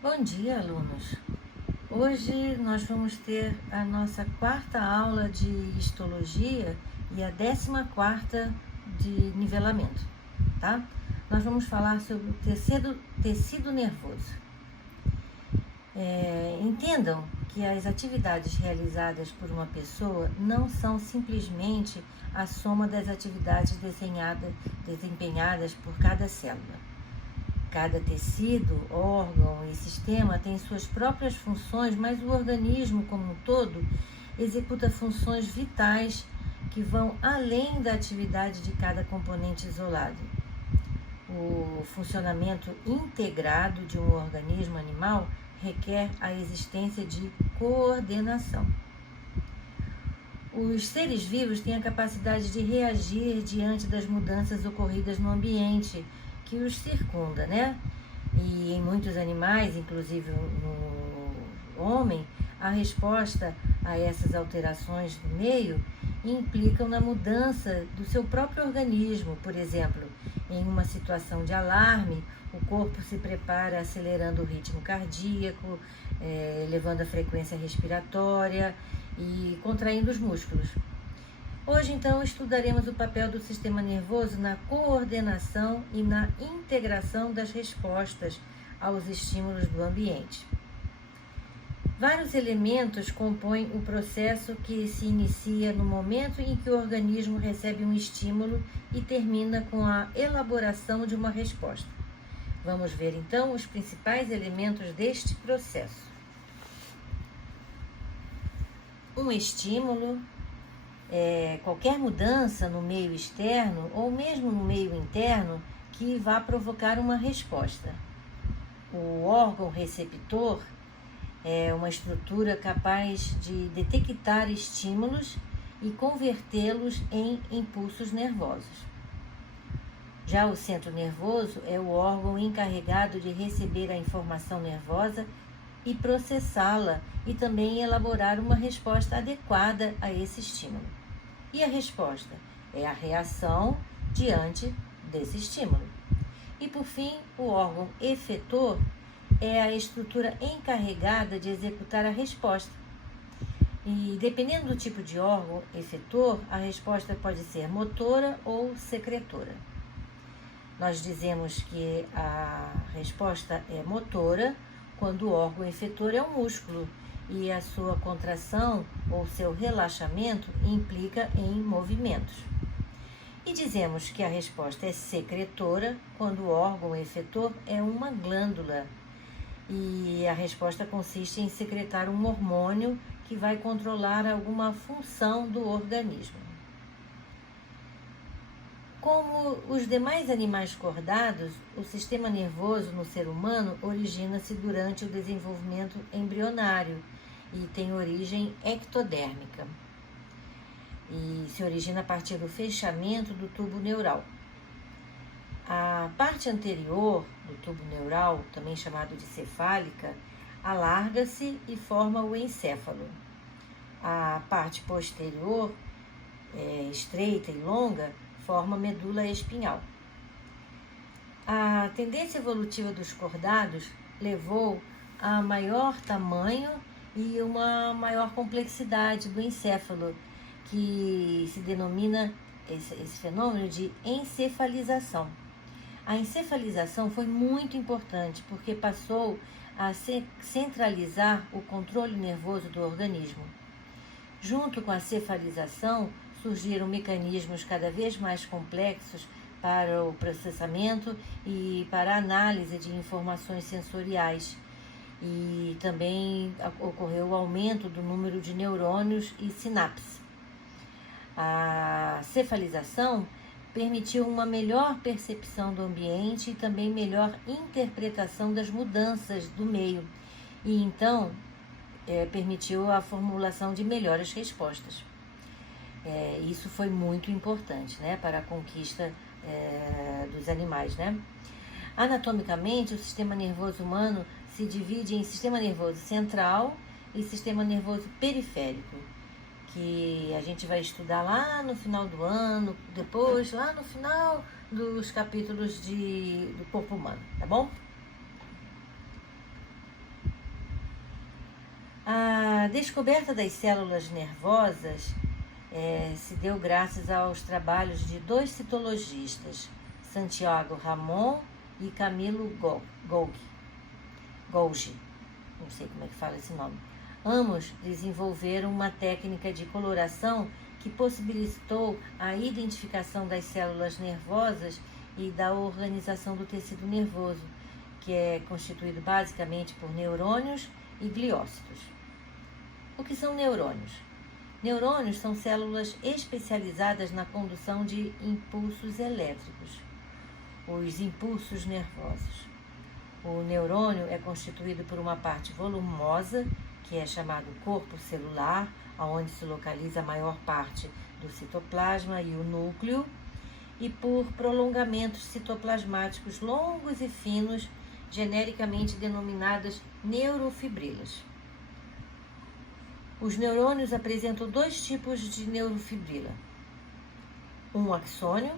Bom dia, alunos! Hoje nós vamos ter a nossa quarta aula de histologia e a 14ª de nivelamento, tá? Nós vamos falar sobre o tecido nervoso. Entendam que as atividades realizadas por uma pessoa não são simplesmente a soma das atividades desempenhadas por cada célula. Cada tecido, órgão e sistema tem suas próprias funções, mas o organismo como um todo executa funções vitais que vão além da atividade de cada componente isolado. O funcionamento integrado de um organismo animal requer a existência de coordenação. Os seres vivos têm a capacidade de reagir diante das mudanças ocorridas no ambiente que os circunda, né? E em muitos animais, inclusive no homem, a resposta a essas alterações do meio implicam na mudança do seu próprio organismo. Por exemplo, em uma situação de alarme, o corpo se prepara acelerando o ritmo cardíaco, elevando a frequência respiratória e contraindo os músculos. Hoje, então, estudaremos o papel do sistema nervoso na coordenação e na integração das respostas aos estímulos do ambiente. Vários elementos compõem o processo que se inicia no momento em que o organismo recebe um estímulo e termina com a elaboração de uma resposta. Vamos ver, então, os principais elementos deste processo. Um estímulo, qualquer mudança no meio externo ou mesmo no meio interno que vá provocar uma resposta. O órgão receptor é uma estrutura capaz de detectar estímulos e convertê-los em impulsos nervosos. Já o centro nervoso é o órgão encarregado de receber a informação nervosa e processá-la e também elaborar uma resposta adequada a esse estímulo. E a resposta é a reação diante desse estímulo. E por fim, o órgão efetor é a estrutura encarregada de executar a resposta. E dependendo do tipo de órgão efetor, a resposta pode ser motora ou secretora. Nós dizemos que a resposta é motora quando o órgão efetor é o músculo e a sua contração ou seu relaxamento implica em movimentos. E dizemos que a resposta é secretora quando o órgão efetor é uma glândula e a resposta consiste em secretar um hormônio que vai controlar alguma função do organismo. Como os demais animais cordados, o sistema nervoso no ser humano origina-se durante o desenvolvimento embrionário e tem origem ectodérmica. E se origina a partir do fechamento do tubo neural. A parte anterior do tubo neural, também chamado de cefálica, alarga-se e forma o encéfalo. A parte posterior, estreita e longa, forma a medula espinhal. A tendência evolutiva dos cordados levou a maior tamanho e uma maior complexidade do encéfalo, que se denomina esse fenômeno de encefalização. A encefalização foi muito importante porque passou a centralizar o controle nervoso do organismo. Junto com a cefalização, surgiram mecanismos cada vez mais complexos para o processamento e para a análise de informações sensoriais. E também ocorreu o aumento do número de neurônios e sinapses. A cefalização permitiu uma melhor percepção do ambiente e também melhor interpretação das mudanças do meio. E então, permitiu a formulação de melhores respostas. Isso foi muito importante, né, para a conquista dos animais, né? Anatomicamente, o sistema nervoso humano se divide em sistema nervoso central e sistema nervoso periférico, que a gente vai estudar lá no final do ano, depois lá no final dos capítulos do corpo humano, tá bom? A descoberta das células nervosas se deu graças aos trabalhos de dois citologistas, Santiago Ramon e Camilo Golgi, não sei como é que fala esse nome. Ambos desenvolveram uma técnica de coloração que possibilitou a identificação das células nervosas e da organização do tecido nervoso, que é constituído basicamente por neurônios e gliócitos. O que são neurônios? Neurônios são células especializadas na condução de impulsos elétricos, os impulsos nervosos. O neurônio é constituído por uma parte volumosa, que é chamado corpo celular, onde se localiza a maior parte do citoplasma e o núcleo, e por prolongamentos citoplasmáticos longos e finos, genericamente denominadas neurofibrilas. Os neurônios apresentam dois tipos de neurofibrila. Um axônio,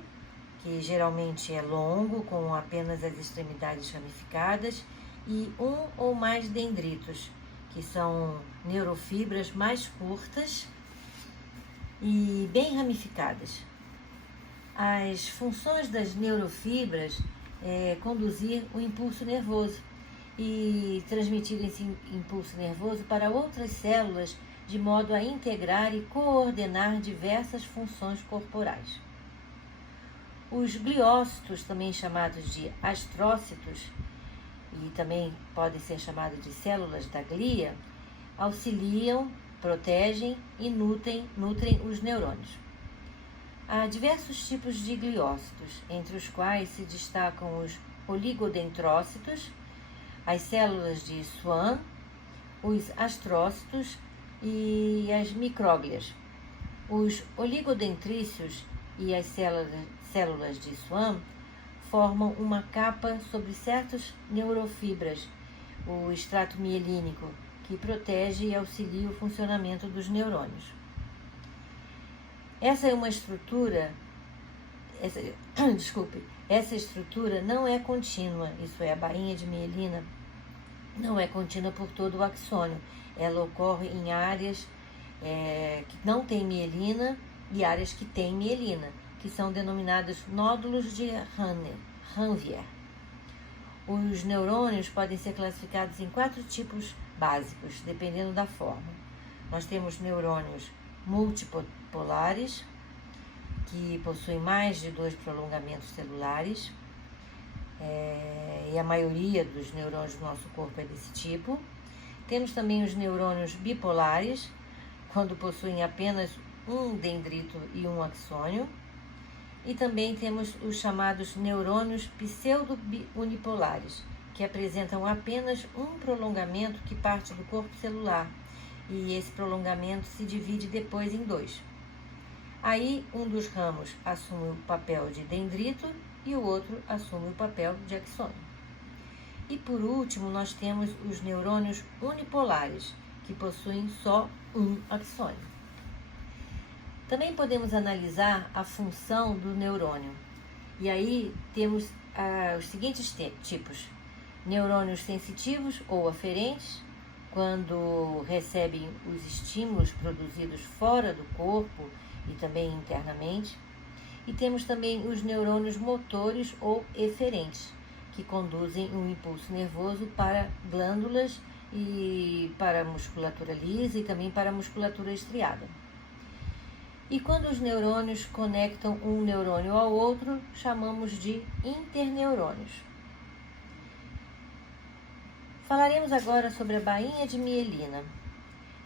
que geralmente é longo, com apenas as extremidades ramificadas, e um ou mais dendritos, que são neurofibras mais curtas e bem ramificadas. As funções das neurofibras é conduzir o impulso nervoso e transmitir esse impulso nervoso para outras células de modo a integrar e coordenar diversas funções corporais. Os gliócitos, também chamados de astrócitos, e também podem ser chamados de células da glia, auxiliam, protegem e nutrem os neurônios. Há diversos tipos de gliócitos, entre os quais se destacam os oligodendrócitos, as células de Schwann, os astrócitos e as micróglias. Os oligodendrícios e as células de Schwann formam uma capa sobre certas neurofibras, o extrato mielínico, que protege e auxilia o funcionamento dos neurônios. Essa estrutura não é contínua, isso é, a bainha de mielina não é contínua por todo o axônio. Ela ocorre em áreas que não têm mielina e áreas que têm mielina, que são denominados nódulos de Ranvier. Os neurônios podem ser classificados em 4 tipos básicos, dependendo da forma. Nós temos neurônios multipolares, que possuem mais de 2 prolongamentos celulares, e a maioria dos neurônios do nosso corpo é desse tipo. Temos também os neurônios bipolares, quando possuem apenas um dendrito e um axônio. E também temos os chamados neurônios pseudo-unipolares, que apresentam apenas um prolongamento que parte do corpo celular, e esse prolongamento se divide depois em 2. Aí, um dos ramos assume o papel de dendrito e o outro assume o papel de axônio. E por último, nós temos os neurônios unipolares, que possuem só um axônio. Também podemos analisar a função do neurônio. E aí temos os seguintes tipos: neurônios sensitivos ou aferentes, quando recebem os estímulos produzidos fora do corpo e também internamente. E temos também os neurônios motores ou eferentes, que conduzem um impulso nervoso para glândulas e para a musculatura lisa e também para a musculatura estriada. E quando os neurônios conectam um neurônio ao outro, chamamos de interneurônios. Falaremos agora sobre a bainha de mielina.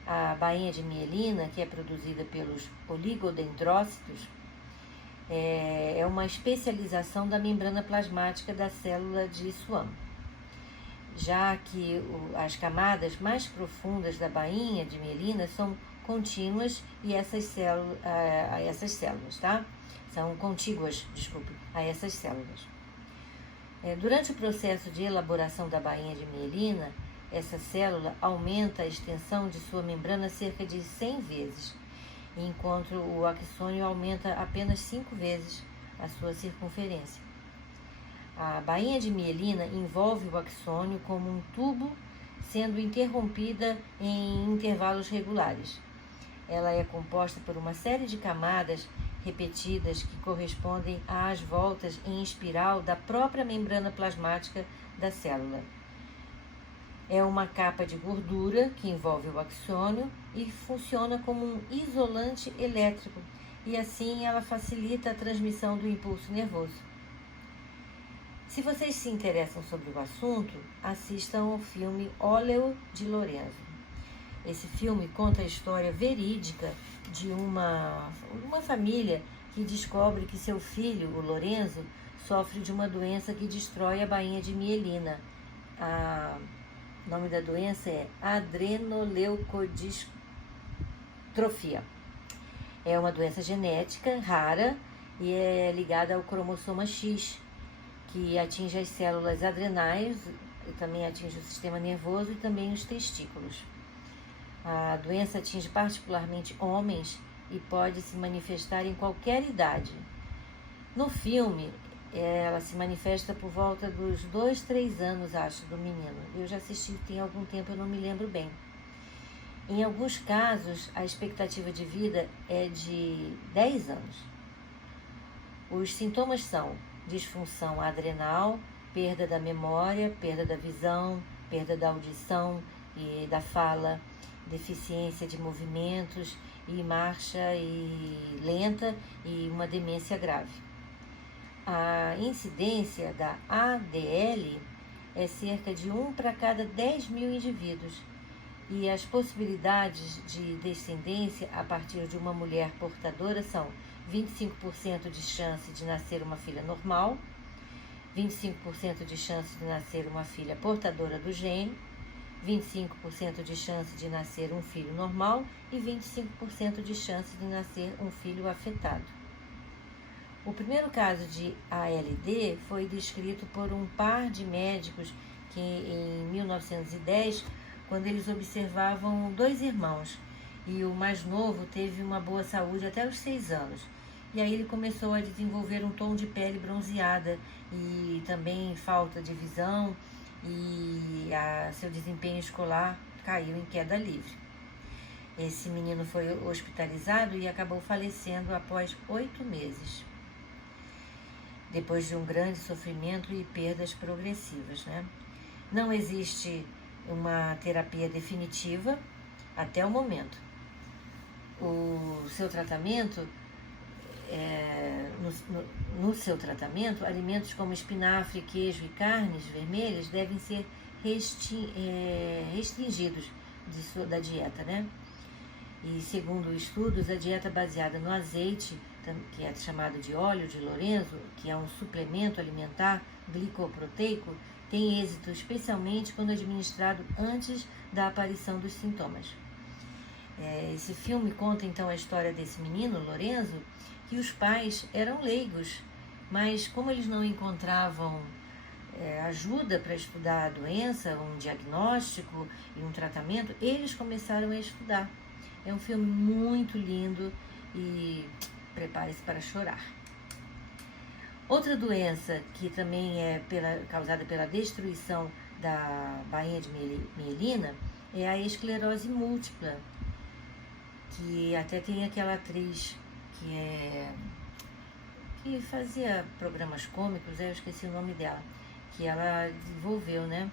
A bainha de mielina, que é produzida pelos oligodendrócitos, é uma especialização da membrana plasmática da célula de Schwann, já que as camadas mais profundas da bainha de mielina são contínuas e essas células, tá? São contíguas, a essas células. Durante o processo de elaboração da bainha de mielina, essa célula aumenta a extensão de sua membrana cerca de 100 vezes, enquanto o axônio aumenta apenas 5 vezes a sua circunferência. A bainha de mielina envolve o axônio como um tubo sendo interrompida em intervalos regulares. Ela é composta por uma série de camadas repetidas que correspondem às voltas em espiral da própria membrana plasmática da célula. É uma capa de gordura que envolve o axônio e funciona como um isolante elétrico, e assim ela facilita a transmissão do impulso nervoso. Se vocês se interessam sobre o assunto, assistam ao filme Óleo de Lorenzo. Esse filme conta a história verídica de uma família que descobre que seu filho, o Lorenzo, sofre de uma doença que destrói a bainha de mielina. O nome da doença é adrenoleucodistrofia. É uma doença genética rara e é ligada ao cromossoma X, que atinge as células adrenais e também atinge o sistema nervoso e também os testículos. A doença atinge particularmente homens e pode se manifestar em qualquer idade. No filme, ela se manifesta por volta dos 2, 3 anos, acho, do menino. Eu já assisti tem algum tempo, eu não me lembro bem. Em alguns casos, a expectativa de vida é de 10 anos. Os sintomas são disfunção adrenal, perda da memória, perda da visão, perda da audição e da fala, deficiência de movimentos e marcha lenta e uma demência grave. A incidência da ADL é cerca de 1 para cada 10 mil indivíduos e as possibilidades de descendência a partir de uma mulher portadora são 25% de chance de nascer uma filha normal, 25% de chance de nascer uma filha portadora do gene, 25% de chance de nascer um filho normal e 25% de chance de nascer um filho afetado. O primeiro caso de ALD foi descrito por um par de médicos que, em 1910, quando eles observavam 2 irmãos, e o mais novo teve uma boa saúde até os 6 anos. E aí ele começou a desenvolver um tom de pele bronzeada e também falta de visão, e seu desempenho escolar caiu em queda livre. Esse menino foi hospitalizado e acabou falecendo após 8 meses, depois de um grande sofrimento e perdas progressivas, né? Não existe uma terapia definitiva até o momento. O seu tratamento, no seu tratamento, alimentos como espinafre, queijo e carnes vermelhas devem ser restringidos da dieta, né? E segundo estudos, a dieta baseada no azeite, que é chamado de óleo de Lorenzo, que é um suplemento alimentar glicoproteico, tem êxito especialmente quando administrado antes da aparição dos sintomas. Esse filme conta então a história desse menino, Lorenzo, que os pais eram leigos, mas como eles não encontravam ajuda para estudar a doença, um diagnóstico e um tratamento, eles começaram a estudar. É um filme muito lindo e prepare-se para chorar. Outra doença que também é causada pela destruição da bainha de mielina é a esclerose múltipla, que até tem aquela atriz que fazia programas cômicos, eu esqueci o nome dela, que ela desenvolveu, né?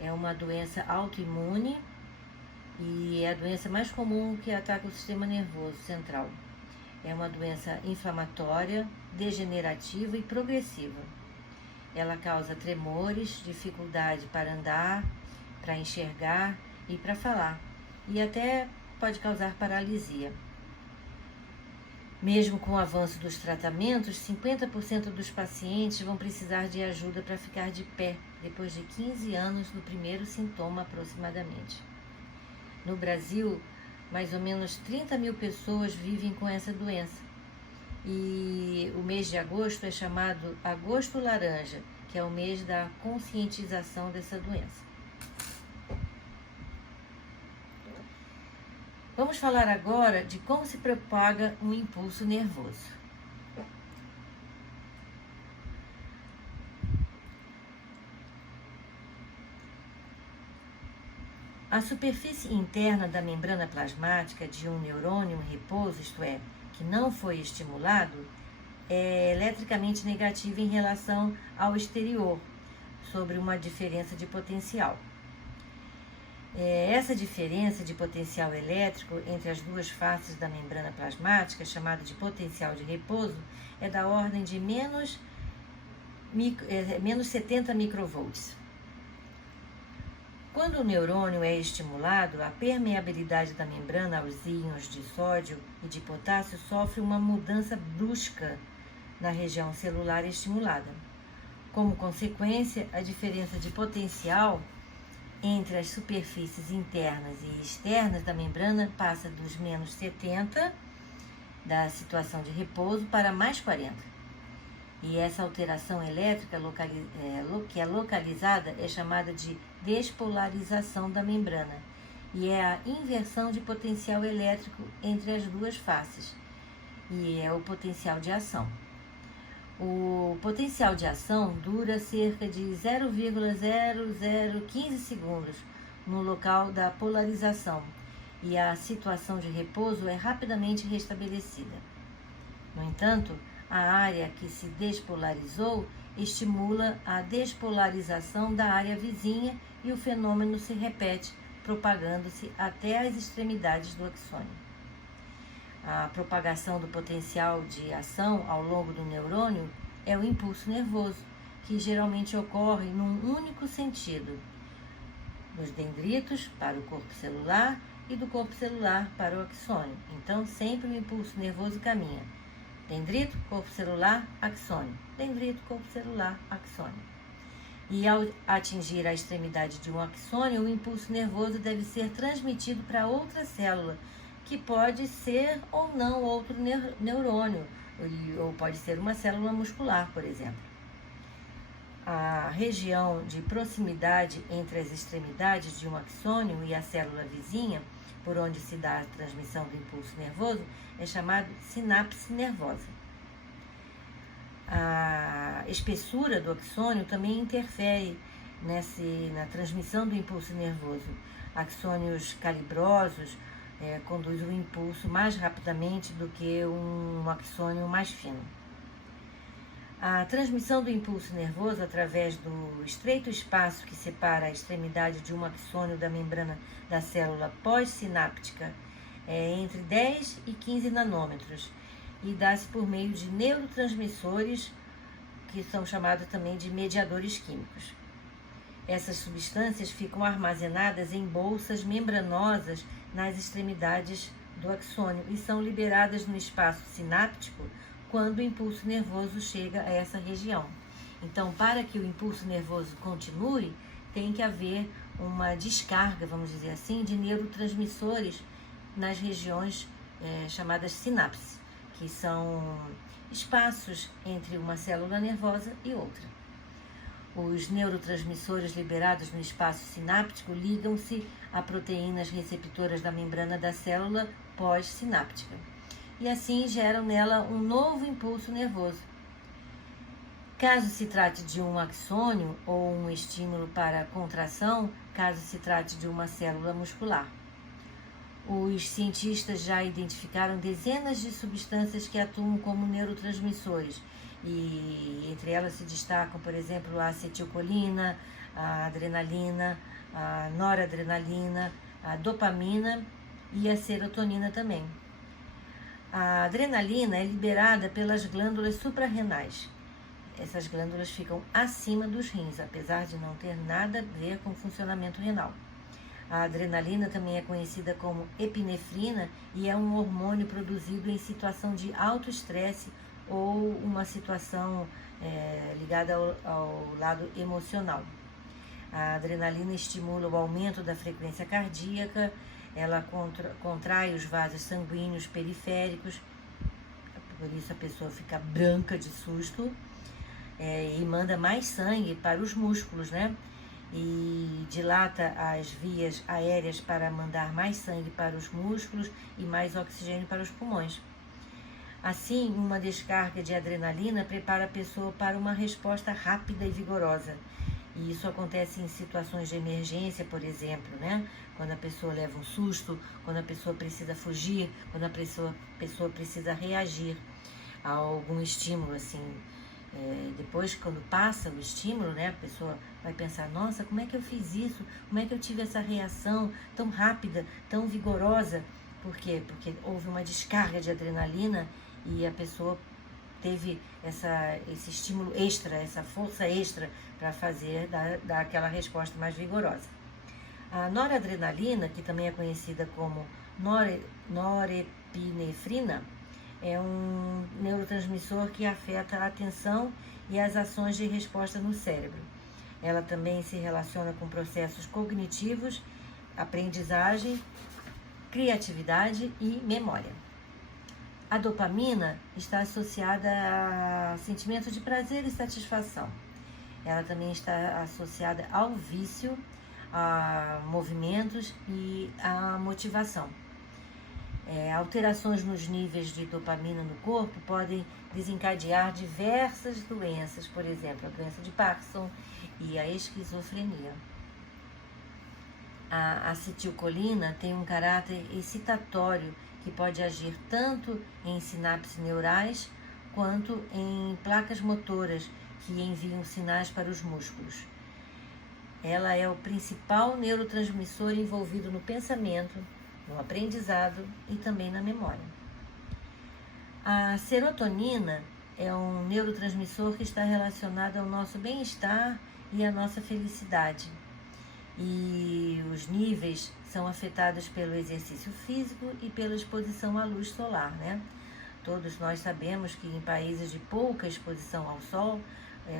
É uma doença autoimune e é a doença mais comum que ataca o sistema nervoso central. É uma doença inflamatória, degenerativa e progressiva. Ela causa tremores, dificuldade para andar, para enxergar e para falar, e até pode causar paralisia. Mesmo com o avanço dos tratamentos, 50% dos pacientes vão precisar de ajuda para ficar de pé depois de 15 anos do primeiro sintoma aproximadamente. No Brasil, mais ou menos 30 mil pessoas vivem com essa doença. E o mês de agosto é chamado Agosto Laranja, que é o mês da conscientização dessa doença. Vamos falar agora de como se propaga um impulso nervoso. A superfície interna da membrana plasmática de um neurônio em repouso, isto é, que não foi estimulado, é eletricamente negativa em relação ao exterior, sobre uma diferença de potencial. Essa diferença de potencial elétrico entre as duas faces da membrana plasmática, chamada de potencial de repouso, é da ordem de menos 70 microvolts. Quando o neurônio é estimulado, a permeabilidade da membrana aos íons de sódio e de potássio sofre uma mudança brusca na região celular estimulada. Como consequência, a diferença de potencial entre as superfícies internas e externas da membrana passa dos menos 70 da situação de repouso para mais 40. E essa alteração elétrica que é localizada é chamada de despolarização da membrana e é a inversão de potencial elétrico entre as duas faces, e é o potencial de ação. O potencial de ação dura cerca de 0,0015 segundos no local da polarização e a situação de repouso é rapidamente restabelecida. No entanto, a área que se despolarizou estimula a despolarização da área vizinha e o fenômeno se repete, propagando-se até as extremidades do axônio. A propagação do potencial de ação ao longo do neurônio é o impulso nervoso, que geralmente ocorre num único sentido, dos dendritos para o corpo celular e do corpo celular para o axônio. Então, sempre o impulso nervoso caminha dendrito, corpo celular, axônio. Dendrito, corpo celular, axônio. E ao atingir a extremidade de um axônio, o impulso nervoso deve ser transmitido para outra célula, que pode ser ou não outro neurônio, ou pode ser uma célula muscular, por exemplo. A região de proximidade entre as extremidades de um axônio e a célula vizinha, por onde se dá a transmissão do impulso nervoso, é chamado sinapse nervosa. A espessura do axônio também interfere na transmissão do impulso nervoso. Axônios calibrosos conduzem o impulso mais rapidamente do que um axônio mais fino. A transmissão do impulso nervoso através do estreito espaço que separa a extremidade de um axônio da membrana da célula pós-sináptica é entre 10 e 15 nanômetros e dá-se por meio de neurotransmissores, que são chamados também de mediadores químicos. Essas substâncias ficam armazenadas em bolsas membranosas nas extremidades do axônio e são liberadas no espaço sináptico quando o impulso nervoso chega a essa região. Então, para que o impulso nervoso continue, tem que haver uma descarga, vamos dizer assim, de neurotransmissores nas regiões chamadas sinapses, que são espaços entre uma célula nervosa e outra. Os neurotransmissores liberados no espaço sináptico ligam-se a proteínas receptoras da membrana da célula pós-sináptica e assim geram nela um novo impulso nervoso. Caso se trate de um axônio ou um estímulo para contração, caso se trate de uma célula muscular. Os cientistas já identificaram dezenas de substâncias que atuam como neurotransmissores e entre elas se destacam, por exemplo, a acetilcolina, a adrenalina, a noradrenalina, a dopamina e a serotonina também. A adrenalina é liberada pelas glândulas suprarrenais. Essas glândulas ficam acima dos rins, apesar de não ter nada a ver com o funcionamento renal. A adrenalina também é conhecida como epinefrina e é um hormônio produzido em situação de alto estresse ou uma situação ligada ao lado emocional. A adrenalina estimula o aumento da frequência cardíaca, ela contrai os vasos sanguíneos periféricos, por isso a pessoa fica branca de susto, e manda mais sangue para os músculos, né? E dilata as vias aéreas para mandar mais sangue para os músculos e mais oxigênio para os pulmões. Assim, uma descarga de adrenalina prepara a pessoa para uma resposta rápida e vigorosa. E isso acontece em situações de emergência, por exemplo, né? Quando a pessoa leva um susto, quando a pessoa precisa fugir, quando a pessoa precisa reagir a algum estímulo, assim. Depois, quando passa o estímulo, né, a pessoa vai pensar, nossa, como é que eu fiz isso? Como é que eu tive essa reação tão rápida, tão vigorosa? Por quê? Porque houve uma descarga de adrenalina e a pessoa teve esse estímulo extra, essa força extra para fazer, dar aquela resposta mais vigorosa. A noradrenalina, que também é conhecida como norepinefrina, é um neurotransmissor que afeta a atenção e as ações de resposta no cérebro. Ela também se relaciona com processos cognitivos, aprendizagem, criatividade e memória. A dopamina está associada a sentimentos de prazer e satisfação. Ela também está associada ao vício, a movimentos e à motivação. Alterações nos níveis de dopamina no corpo podem desencadear diversas doenças, por exemplo, a doença de Parkinson e a esquizofrenia. A acetilcolina tem um caráter excitatório que pode agir tanto em sinapses neurais quanto em placas motoras que enviam sinais para os músculos. Ela é o principal neurotransmissor envolvido no pensamento, no aprendizado e também na memória. A serotonina é um neurotransmissor que está relacionado ao nosso bem-estar e à nossa felicidade. E os níveis são afetados pelo exercício físico e pela exposição à luz solar, né? Todos nós sabemos que em países de pouca exposição ao sol,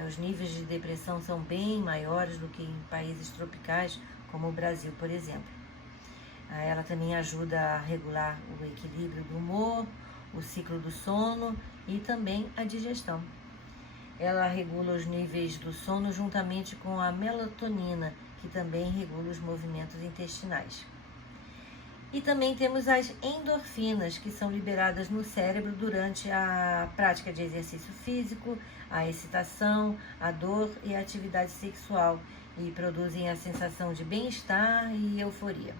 os níveis de depressão são bem maiores do que em países tropicais, como o Brasil, por exemplo. Ela também ajuda a regular o equilíbrio do humor, o ciclo do sono e também a digestão. Ela regula os níveis do sono juntamente com a melatonina, que também regula os movimentos intestinais. E também temos as endorfinas, que são liberadas no cérebro durante a prática de exercício físico, a excitação, a dor e a atividade sexual, e produzem a sensação de bem-estar e euforia.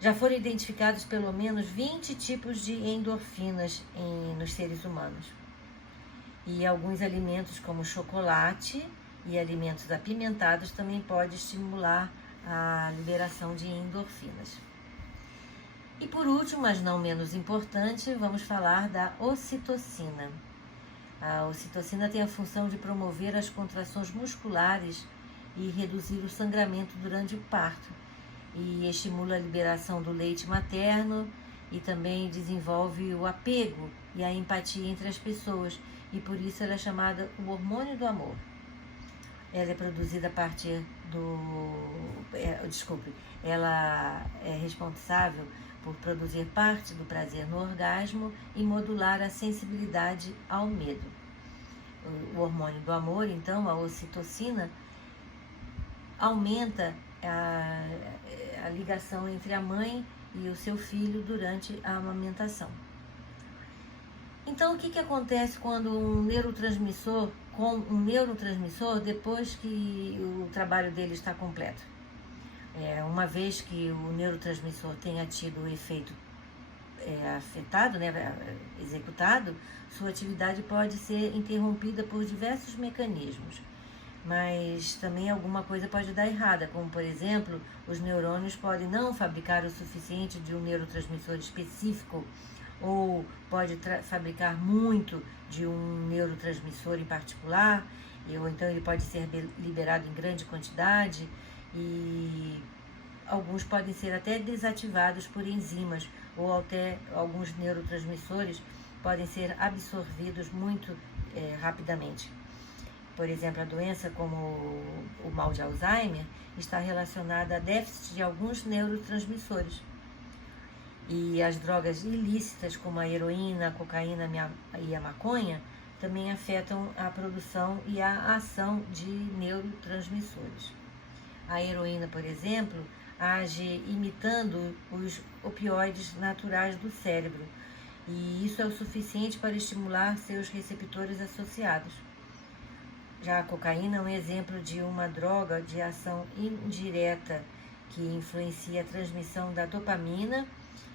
Já foram identificados pelo menos 20 tipos de endorfinas nos seres humanos. E alguns alimentos, como chocolate e alimentos apimentados, também podem estimular a liberação de endorfinas. E por último, mas não menos importante, vamos falar da ocitocina. A ocitocina tem a função de promover as contrações musculares e reduzir o sangramento durante o parto. E estimula a liberação do leite materno e também desenvolve o apego e a empatia entre as pessoas. E por isso ela é chamada o hormônio do amor. Ela é produzida a partir ela é responsável por produzir parte do prazer no orgasmo e modular a sensibilidade ao medo. O hormônio do amor, então, a ocitocina, aumenta a ligação entre a mãe e o seu filho durante a amamentação. Então, o que acontece quando um neurotransmissor, depois que o trabalho dele está completo? Uma vez que o neurotransmissor tenha tido o efeito afetado, né, executado, sua atividade pode ser interrompida por diversos mecanismos. Mas também alguma coisa pode dar errada, como por exemplo, os neurônios podem não fabricar o suficiente de um neurotransmissor específico, ou pode fabricar muito de um neurotransmissor em particular, ou então ele pode ser liberado em grande quantidade, e alguns podem ser até desativados por enzimas, ou até alguns neurotransmissores podem ser absorvidos muito rapidamente. Por exemplo, a doença como o mal de Alzheimer está relacionada a déficit de alguns neurotransmissores. E as drogas ilícitas, como a heroína, a cocaína e a maconha, também afetam a produção e a ação de neurotransmissores. A heroína, por exemplo, age imitando os opioides naturais do cérebro, e isso é o suficiente para estimular seus receptores associados. Já a cocaína é um exemplo de uma droga de ação indireta que influencia a transmissão da dopamina,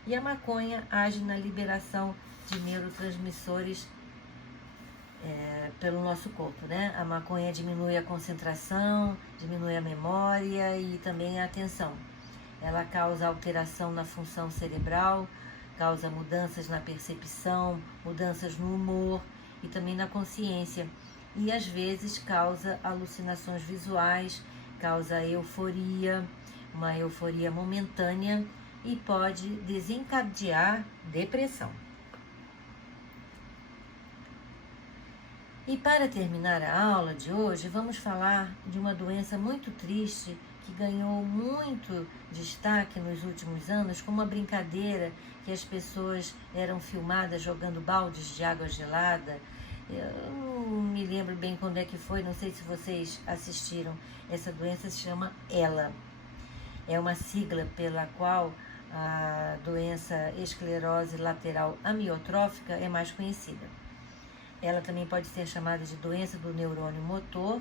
e a maconha age na liberação de neurotransmissores pelo nosso corpo, né? A maconha diminui a concentração, diminui a memória e também a atenção. Ela causa alteração na função cerebral, causa mudanças na percepção, mudanças no humor e também na consciência. E às vezes causa alucinações visuais, causa euforia, uma euforia momentânea, e pode desencadear depressão. E para terminar a aula de hoje, vamos falar de uma doença muito triste que ganhou muito destaque nos últimos anos, como uma brincadeira que as pessoas eram filmadas jogando baldes de água gelada. Eu não me lembro bem quando é que foi, não sei se vocês assistiram. Essa doença se chama ELA. É uma sigla pela qual a doença esclerose lateral amiotrófica é mais conhecida. Ela também pode ser chamada de doença do neurônio motor,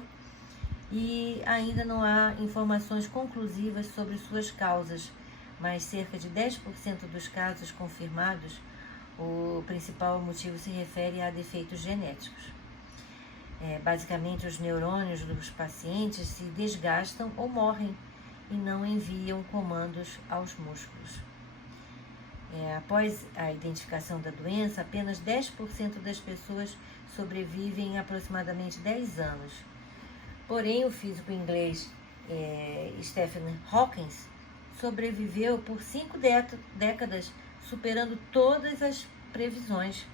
e ainda não há informações conclusivas sobre suas causas, mas cerca de 10% dos casos confirmados, o principal motivo se refere a defeitos genéticos. Basicamente, os neurônios dos pacientes se desgastam ou morrem e não enviam comandos aos músculos. Após a identificação da doença, apenas 10% das pessoas sobrevivem aproximadamente 10 anos. Porém, o físico inglês Stephen Hawking sobreviveu por 5 décadas, superando todas as previsões.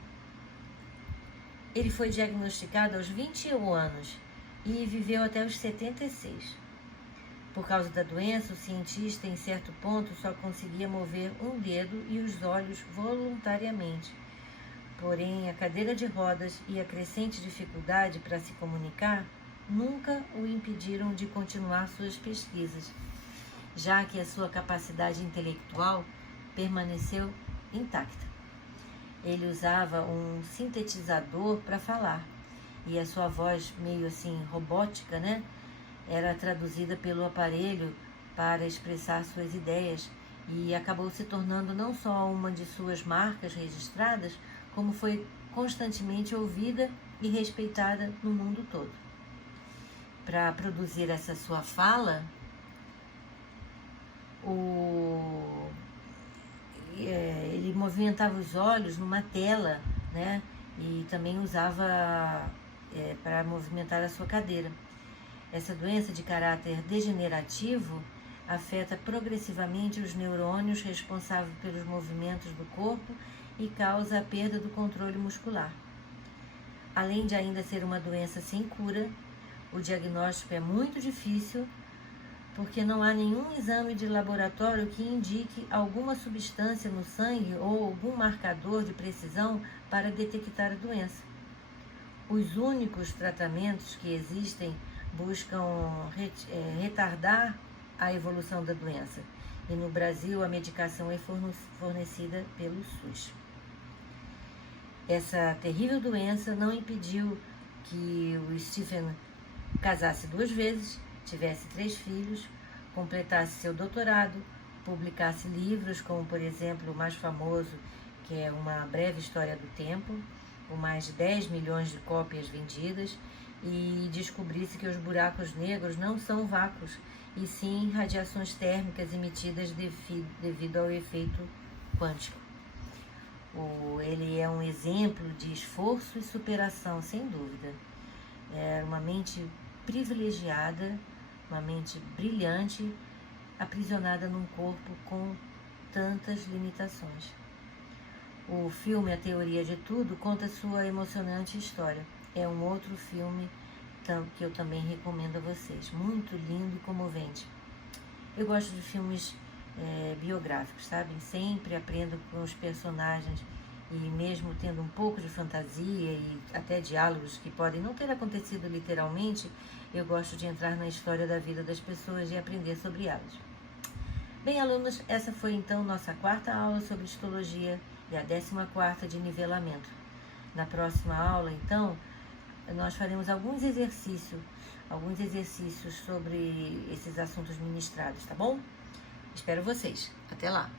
Ele foi diagnosticado aos 21 anos e viveu até os 76. Por causa da doença, o cientista, em certo ponto, só conseguia mover um dedo e os olhos voluntariamente. Porém, a cadeira de rodas e a crescente dificuldade para se comunicar nunca o impediram de continuar suas pesquisas, já que a sua capacidade intelectual permaneceu intacta. Ele usava um sintetizador para falar, e a sua voz meio assim robótica, né, era traduzida pelo aparelho para expressar suas ideias, e acabou se tornando não só uma de suas marcas registradas, como foi constantemente ouvida e respeitada no mundo todo. Para produzir essa sua fala, ele movimentava os olhos numa tela, né? E também usava para movimentar a sua cadeira. Essa doença de caráter degenerativo afeta progressivamente os neurônios responsáveis pelos movimentos do corpo e causa a perda do controle muscular. Além de ainda ser uma doença sem cura, o diagnóstico é muito difícil, porque não há nenhum exame de laboratório que indique alguma substância no sangue ou algum marcador de precisão para detectar a doença. Os únicos tratamentos que existem buscam retardar a evolução da doença, e no Brasil a medicação é fornecida pelo SUS. Essa terrível doença não impediu que o Stephen casasse 2 vezes, tivesse 3 filhos, completasse seu doutorado, publicasse livros como, por exemplo, o mais famoso, que é Uma Breve História do Tempo, com mais de 10 milhões de cópias vendidas, e descobrisse que os buracos negros não são vácuos, e sim radiações térmicas emitidas devido ao efeito quântico. Ele é um exemplo de esforço e superação, sem dúvida. É uma mente privilegiada, uma mente brilhante, aprisionada num corpo com tantas limitações. O filme A Teoria de Tudo conta sua emocionante história. É um outro filme que eu também recomendo a vocês. Muito lindo e comovente. Eu gosto de filmes biográficos, sabe? Sempre aprendo com os personagens, e mesmo tendo um pouco de fantasia e até diálogos que podem não ter acontecido literalmente, eu gosto de entrar na história da vida das pessoas e aprender sobre elas. Bem, alunos, essa foi então nossa 4ª aula sobre histologia e a 14ª de nivelamento. Na próxima aula, então, nós faremos alguns exercícios sobre esses assuntos ministrados, tá bom? Espero vocês. Até lá!